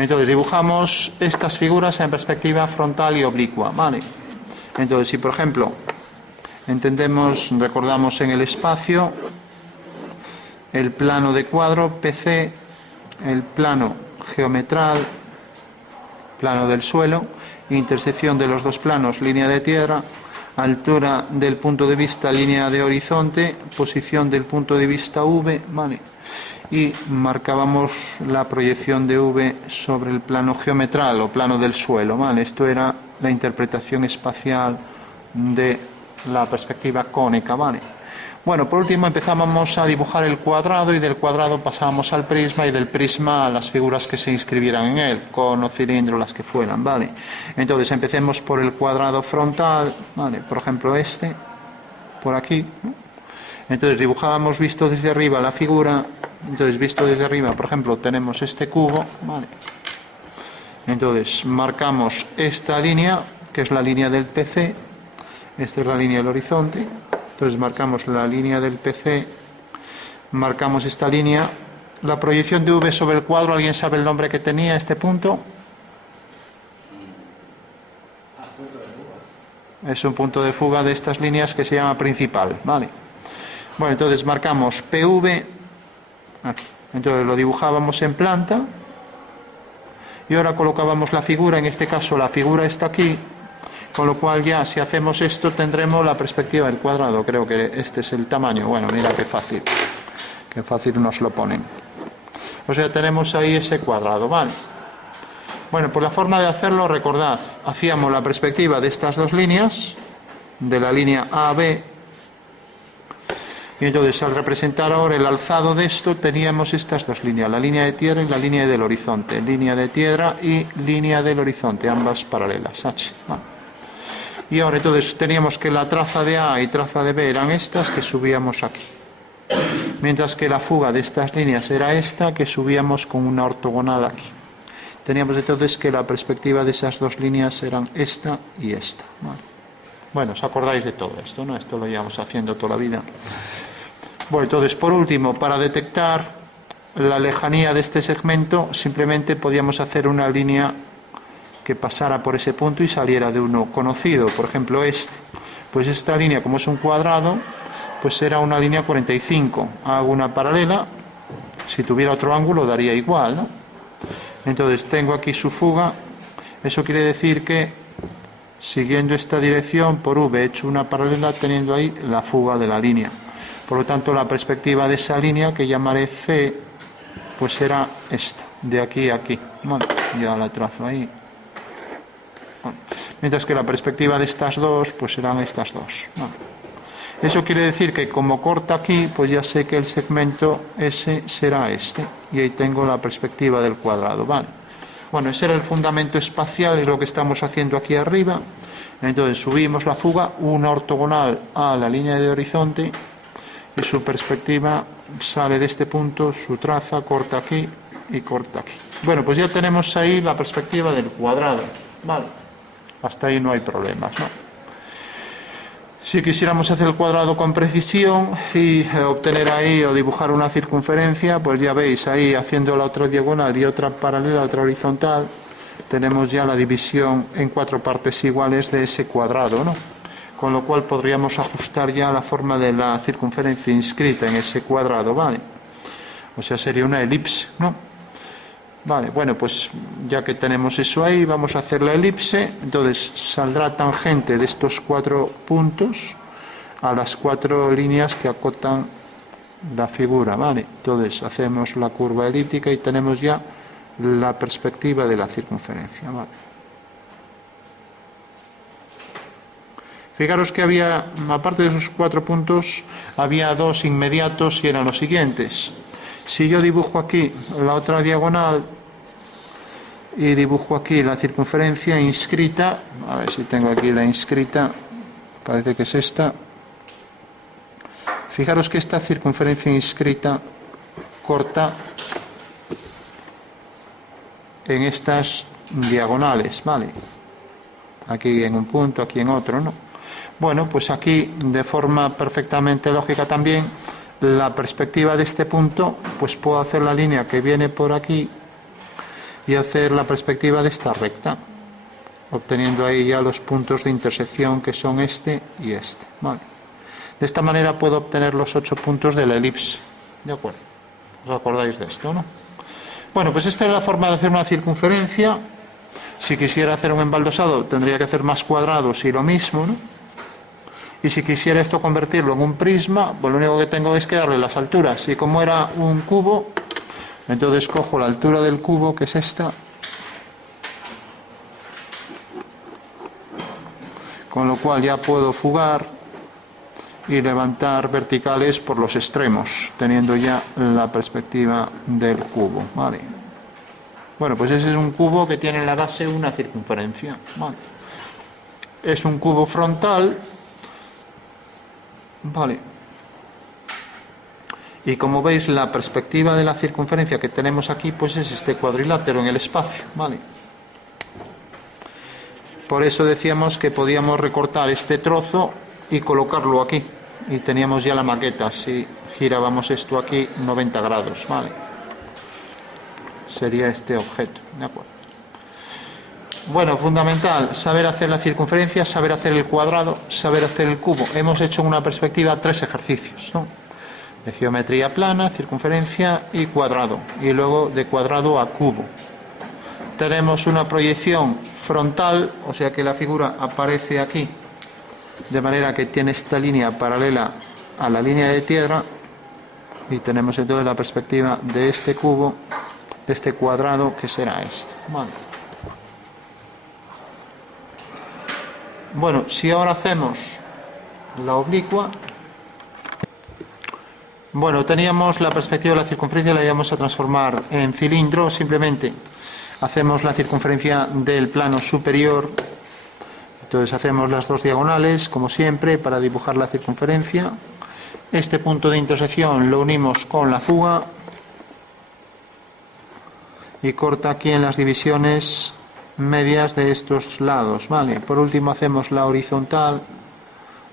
Entonces dibujamos estas figuras en perspectiva frontal y oblicua, ¿vale? Entonces, si por ejemplo recordamos en el espacio el plano de cuadro PC, el plano geometral, plano del suelo, intersección de los dos planos, línea de tierra, altura del punto de vista, línea de horizonte, posición del punto de vista V, ¿vale? Y marcábamos la proyección de V sobre el plano geometral o plano del suelo, ¿vale? Esto era la interpretación espacial de la perspectiva cónica, ¿vale? Bueno, por último empezábamos a dibujar el cuadrado y del cuadrado pasábamos al prisma y del prisma a las figuras que se inscribieran en él, cono, cilindro, las que fueran, ¿vale? Entonces empecemos por el cuadrado frontal, ¿vale? Por ejemplo este, por aquí, ¿no? Entonces dibujábamos visto desde arriba la figura. Entonces visto desde arriba, por ejemplo, tenemos este cubo, ¿vale? Entonces marcamos esta línea, que es la línea del PC, esta es la línea del horizonte. Entonces marcamos la línea del PC, marcamos esta línea, la proyección de V sobre el cuadro. ¿Alguien sabe el nombre que tenía este punto? Es un punto de fuga de estas líneas que se llama principal, ¿vale? Bueno, entonces marcamos PV aquí. Entonces lo dibujábamos en planta y ahora colocábamos la figura. En este caso la figura está aquí, con lo cual ya si hacemos esto tendremos la perspectiva del cuadrado. Creo que este es el tamaño. Bueno, mira qué fácil nos lo ponen. O sea, tenemos ahí ese cuadrado, ¿vale? Bueno, pues la forma de hacerlo, recordad, hacíamos la perspectiva de estas dos líneas, de la línea AB. Y entonces al representar ahora el alzado de esto teníamos estas dos líneas, la línea de tierra y la línea del horizonte, línea de tierra y línea del horizonte, ambas paralelas, H. Bueno. Y ahora entonces teníamos que la traza de A y traza de B eran estas que subíamos aquí, mientras que la fuga de estas líneas era esta que subíamos con una ortogonal aquí. Teníamos entonces que la perspectiva de esas dos líneas eran esta y esta. Bueno, os acordáis de todo esto, ¿no? Esto lo llevamos haciendo toda la vida. Bueno, entonces, por último, para detectar la lejanía de este segmento, simplemente podíamos hacer una línea que pasara por ese punto y saliera de uno conocido. Por ejemplo, este. Pues esta línea, como es un cuadrado, pues era una línea 45. Hago una paralela. Si tuviera otro ángulo, daría igual, ¿no? Entonces, tengo aquí su fuga. Eso quiere decir que, siguiendo esta dirección, por V he hecho una paralela teniendo ahí la fuga de la línea. Por lo tanto, la perspectiva de esa línea, que llamaré C, pues será esta, de aquí a aquí. Bueno, ya la trazo ahí. Bueno, mientras que la perspectiva de estas dos, pues serán estas dos. Bueno, eso quiere decir que como corta aquí, pues ya sé que el segmento S será este. Y ahí tengo la perspectiva del cuadrado, ¿vale? Bueno, ese era el fundamento espacial, es lo que estamos haciendo aquí arriba. Entonces subimos la fuga, una ortogonal a la línea de horizonte, y su perspectiva sale de este punto, su traza corta aquí y corta aquí. Bueno, pues ya tenemos ahí la perspectiva del cuadrado, ¿vale? Hasta ahí no hay problemas, ¿no? Si quisiéramos hacer el cuadrado con precisión y obtener ahí o dibujar una circunferencia, pues ya veis ahí haciendo la otra diagonal y otra paralela, otra horizontal, tenemos ya la división en 4 partes iguales de ese cuadrado, ¿no? Con lo cual podríamos ajustar ya la forma de la circunferencia inscrita en ese cuadrado, ¿vale? O sea, sería una elipse, ¿no? Vale, bueno, pues ya que tenemos eso ahí, vamos a hacer la elipse. Entonces saldrá tangente de estos 4 puntos a las 4 líneas que acotan la figura, ¿vale? Entonces hacemos la curva elíptica y tenemos ya la perspectiva de la circunferencia, ¿vale? Fijaros que había, aparte de esos 4 puntos, había 2 inmediatos y eran los siguientes. Si yo dibujo aquí la otra diagonal y dibujo aquí la circunferencia inscrita, a ver si tengo aquí la inscrita, parece que es esta. Fijaros que esta circunferencia inscrita corta en estas diagonales, ¿vale? Aquí en un punto, aquí en otro, ¿no? Bueno, pues aquí, de forma perfectamente lógica también, la perspectiva de este punto, pues puedo hacer la línea que viene por aquí y hacer la perspectiva de esta recta, obteniendo ahí ya los puntos de intersección que son este y este. Vale. De esta manera puedo obtener los 8 puntos de la elipse. ¿De acuerdo? ¿Os acordáis de esto, no? Bueno, pues esta es la forma de hacer una circunferencia. Si quisiera hacer un embaldosado tendría que hacer más cuadrados y lo mismo, ¿no? Y si quisiera esto convertirlo en un prisma, pues lo único que tengo es que darle las alturas. Y como era un cubo, entonces cojo la altura del cubo, que es esta, con lo cual ya puedo fugar y levantar verticales por los extremos, teniendo ya la perspectiva del cubo. Vale. Bueno, pues ese es un cubo que tiene en la base una circunferencia. Vale. Es un cubo frontal. Vale. Y como veis, la perspectiva de la circunferencia que tenemos aquí, pues es este cuadrilátero en el espacio. Vale. Por eso decíamos que podíamos recortar este trozo y colocarlo aquí. Y teníamos ya la maqueta. Si girábamos esto aquí 90 grados. Vale. Sería este objeto. ¿De acuerdo? Bueno, fundamental, saber hacer la circunferencia, saber hacer el cuadrado, saber hacer el cubo. Hemos hecho en una perspectiva 3 ejercicios, ¿no? De geometría plana, circunferencia y cuadrado. Y luego de cuadrado a cubo. Tenemos una proyección frontal, o sea que la figura aparece aquí, de manera que tiene esta línea paralela a la línea de tierra. Y tenemos entonces la perspectiva de este cubo, de este cuadrado, que será este. Vale. Bueno, si ahora hacemos la oblicua, bueno, teníamos la perspectiva de la circunferencia, la íbamos a transformar en cilindro. Simplemente hacemos la circunferencia del plano superior. Entonces hacemos las dos diagonales, como siempre, para dibujar la circunferencia. Este punto de intersección lo unimos con la fuga y corta aquí en las divisiones medias de estos lados. Vale. Por último hacemos la horizontal,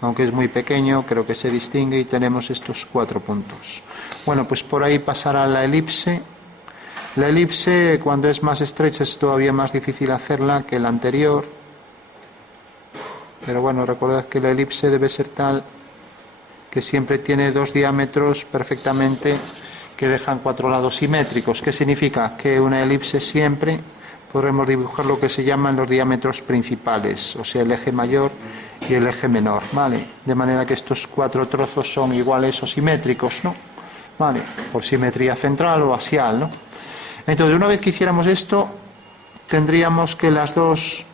aunque es muy pequeño, creo que se distingue, y tenemos estos 4 puntos. Bueno, pues por ahí pasará la elipse. La elipse, cuando es más estrecha, es todavía más difícil hacerla que la anterior, pero bueno, recordad que la elipse debe ser tal que siempre tiene 2 diámetros perfectamente que dejan 4 lados simétricos. ¿Qué significa? Que una elipse siempre podremos dibujar lo que se llaman los diámetros principales, o sea, el eje mayor y el eje menor, ¿vale? De manera que estos 4 trozos son iguales o simétricos, ¿no? ¿Vale? Por simetría central o axial, ¿no? Entonces, una vez que hiciéramos esto, tendríamos que las dos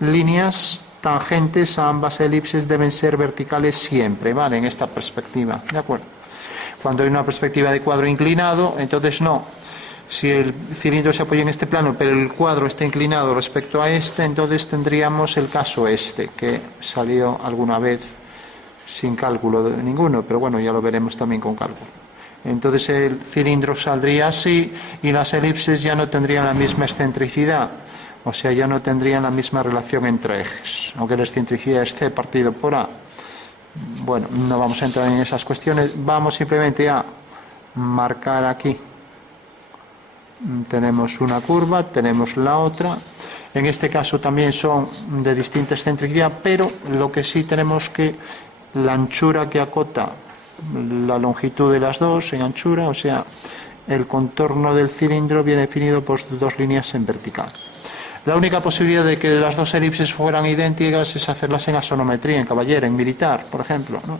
líneas tangentes a ambas elipses deben ser verticales siempre, ¿vale? En esta perspectiva, ¿de acuerdo? Cuando hay una perspectiva de cuadro inclinado, entonces no. Si el cilindro se apoya en este plano, pero el cuadro está inclinado respecto a este, entonces tendríamos el caso este, que salió alguna vez sin cálculo de ninguno, pero bueno, ya lo veremos también con cálculo. Entonces el cilindro saldría así y las elipses ya no tendrían la misma excentricidad, o sea, ya no tendrían la misma relación entre ejes, aunque la excentricidad es C partido por A. Bueno, no vamos a entrar en esas cuestiones, vamos simplemente a marcar aquí. Tenemos una curva, tenemos la otra. En este caso también son de distinta excentricidad, pero lo que sí tenemos que la anchura que acota la longitud de las dos en anchura, o sea, el contorno del cilindro viene definido por 2 líneas en vertical. La única posibilidad de que las dos elipses fueran idénticas es hacerlas en asonometría, en caballera, en militar, por ejemplo, ¿no?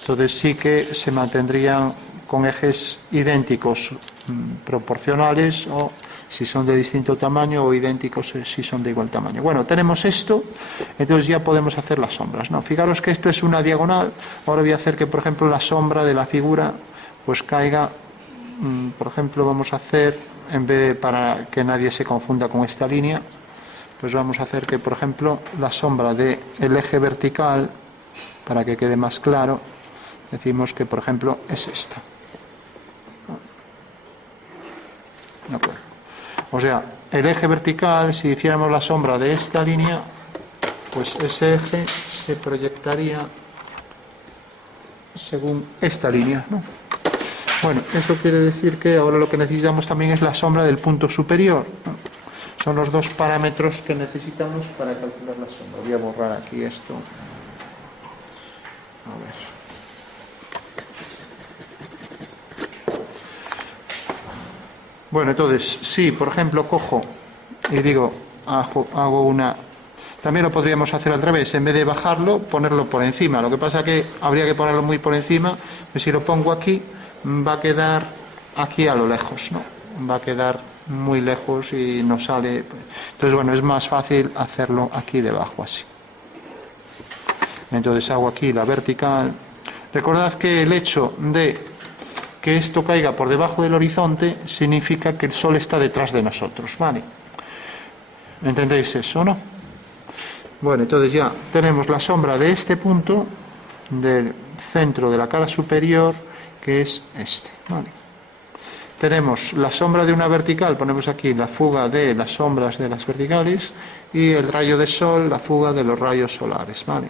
Entonces sí que se mantendrían con ejes idénticos proporcionales, o si son de distinto tamaño, o idénticos si son de igual tamaño. Bueno, tenemos esto, entonces ya podemos hacer las sombras, ¿no? Fijaros que esto es una diagonal. Ahora voy a hacer que, por ejemplo, la sombra de la figura pues caiga, por ejemplo, vamos a hacer, en vez de, para que nadie se confunda con esta línea, pues vamos a hacer que, por ejemplo, la sombra del eje vertical, para que quede más claro, decimos que, por ejemplo, es esta. ¿De acuerdo? O sea, el eje vertical, si hiciéramos la sombra de esta línea, pues ese eje se proyectaría según esta línea, ¿no? Bueno, eso quiere decir que ahora lo que necesitamos también es la sombra del punto superior, ¿no? Son los dos parámetros que necesitamos para calcular la sombra. Voy a borrar aquí esto. A ver. Bueno, entonces, si por ejemplo cojo y digo, hago una... También lo podríamos hacer al revés, en vez de bajarlo, ponerlo por encima. Lo que pasa que habría que ponerlo muy por encima, pues si lo pongo aquí, va a quedar aquí a lo lejos, ¿no? Va a quedar muy lejos y no sale. Entonces, bueno, es más fácil hacerlo aquí debajo, así. Entonces hago aquí la vertical. Recordad que el hecho de que esto caiga por debajo del horizonte significa que el sol está detrás de nosotros, ¿vale? ¿Entendéis eso, no? Bueno, entonces ya tenemos la sombra de este punto del centro de la cara superior, que es este, ¿vale? Tenemos la sombra de una vertical, ponemos aquí la fuga de las sombras de las verticales, y el rayo de sol, la fuga de los rayos solares, ¿vale?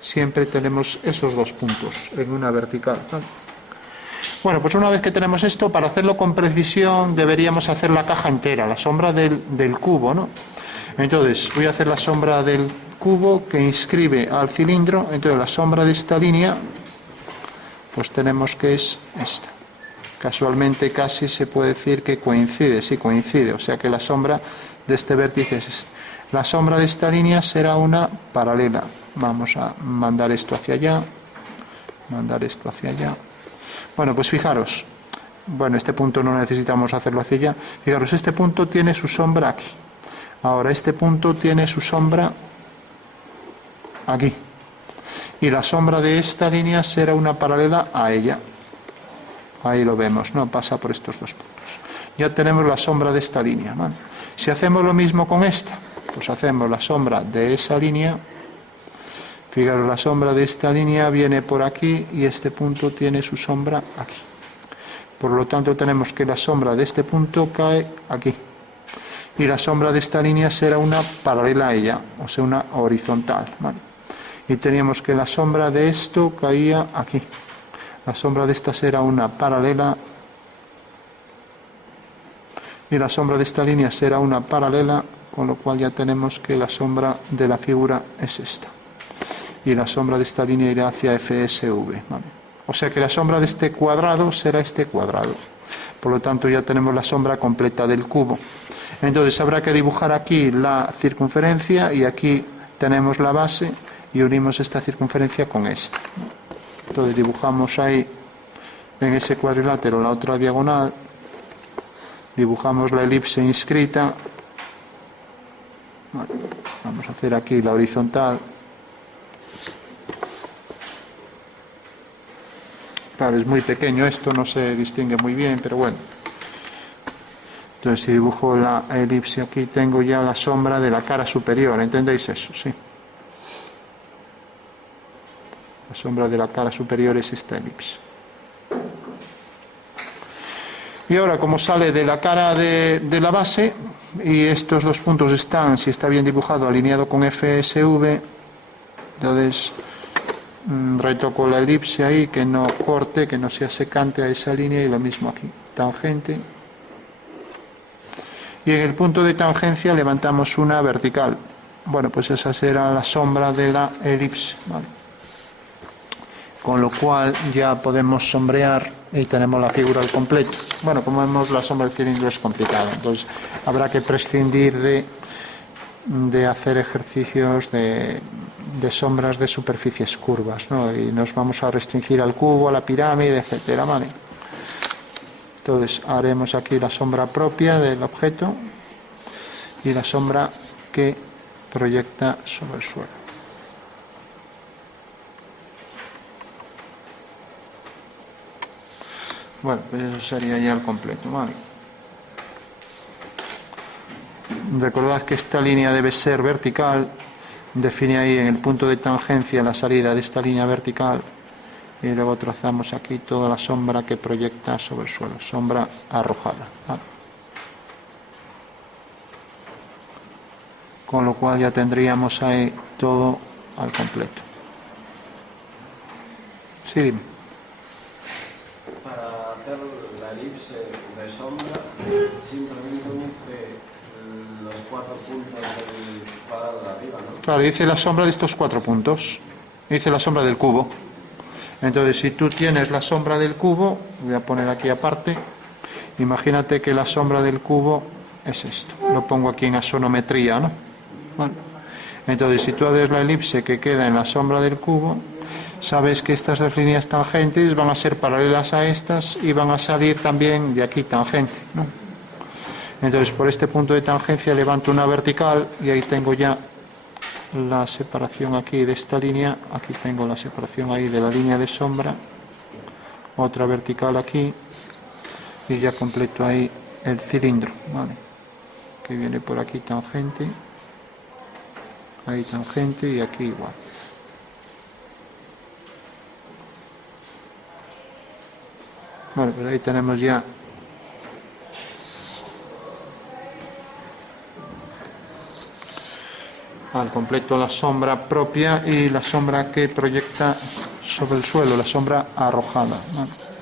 Siempre tenemos esos dos puntos en una vertical, ¿vale? Bueno, pues una vez que tenemos esto, para hacerlo con precisión deberíamos hacer la caja entera, la sombra del cubo, ¿no? Entonces voy a hacer la sombra del cubo que inscribe al cilindro. Entonces la sombra de esta línea, pues tenemos que es esta. Casualmente casi se puede decir que coincide, sí coincide, o sea que la sombra de este vértice es esta. La sombra de esta línea será una paralela. Vamos a mandar esto hacia allá, mandar esto hacia allá. Bueno, pues fijaros, bueno, este punto no necesitamos hacerlo hacia allá. Fijaros, este punto tiene su sombra aquí. Ahora este punto tiene su sombra aquí. Y la sombra de esta línea será una paralela a ella. Ahí lo vemos, ¿no? Pasa por estos dos puntos. Ya tenemos la sombra de esta línea, ¿vale? Si hacemos lo mismo con esta, pues hacemos la sombra de esa línea. Fijaros, la sombra de esta línea viene por aquí y este punto tiene su sombra aquí. Por lo tanto, tenemos que la sombra de este punto cae aquí. Y la sombra de esta línea será una paralela a ella, o sea, una horizontal, ¿vale? Y teníamos que la sombra de esto caía aquí. La sombra de esta será una paralela. Y la sombra de esta línea será una paralela, con lo cual ya tenemos que la sombra de la figura es esta. Y la sombra de esta línea irá hacia FSV, ¿vale? O sea que la sombra de este cuadrado será este cuadrado. Por lo tanto ya tenemos la sombra completa del cubo. Entonces habrá que dibujar aquí la circunferencia y aquí tenemos la base y unimos esta circunferencia con esta. Entonces dibujamos ahí en ese cuadrilátero la otra diagonal, dibujamos la elipse inscrita. Bueno, vamos a hacer aquí la horizontal. Claro, es muy pequeño esto, no se distingue muy bien, pero bueno. Entonces si dibujo la elipse aquí tengo ya la sombra de la cara superior, ¿entendéis eso? Sí. La sombra de la cara superior es esta elipse. Y ahora, como sale de la cara de la base, y estos dos puntos están, si está bien dibujado, alineado con FSV, entonces retoco la elipse ahí, que no corte, que no sea secante a esa línea, y lo mismo aquí, tangente. Y en el punto de tangencia levantamos una vertical. Bueno, pues esa será la sombra de la elipse, ¿vale? Con lo cual ya podemos sombrear y tenemos la figura al completo. Bueno, como vemos, la sombra del cilindro es complicada, entonces habrá que prescindir de hacer ejercicios de sombras de superficies curvas, ¿no? Y nos vamos a restringir al cubo, a la pirámide, etcétera, ¿vale? Entonces haremos aquí la sombra propia del objeto y la sombra que proyecta sobre el suelo. Bueno, pues eso sería ya el completo, ¿vale? Recordad que esta línea debe ser vertical. Define ahí en el punto de tangencia la salida de esta línea vertical. Y luego trazamos aquí toda la sombra que proyecta sobre el suelo. Sombra arrojada, ¿vale? Con lo cual ya tendríamos ahí todo al completo. Sí, dime. Para hacerlo elipse de sombra, simplemente uniste los 4 puntos del cuadrado de arriba, ¿no? Claro, dice la sombra de estos 4 puntos. Dice la sombra del cubo. Entonces, si tú tienes la sombra del cubo, voy a poner aquí aparte, imagínate que la sombra del cubo es esto. Lo pongo aquí en asonometría, ¿no? Bueno, entonces, si tú haces la elipse que queda en la sombra del cubo, sabes que estas dos líneas tangentes van a ser paralelas a estas y van a salir también de aquí tangente, ¿no? Entonces, por este punto de tangencia levanto una vertical y ahí tengo ya la separación aquí de esta línea. Aquí tengo la separación ahí de la línea de sombra, otra vertical aquí y ya completo ahí el cilindro, ¿vale? Que viene por aquí tangente, ahí tangente y aquí igual. Bueno, pues ahí tenemos ya al completo la sombra propia y la sombra que proyecta sobre el suelo, la sombra arrojada, ¿vale?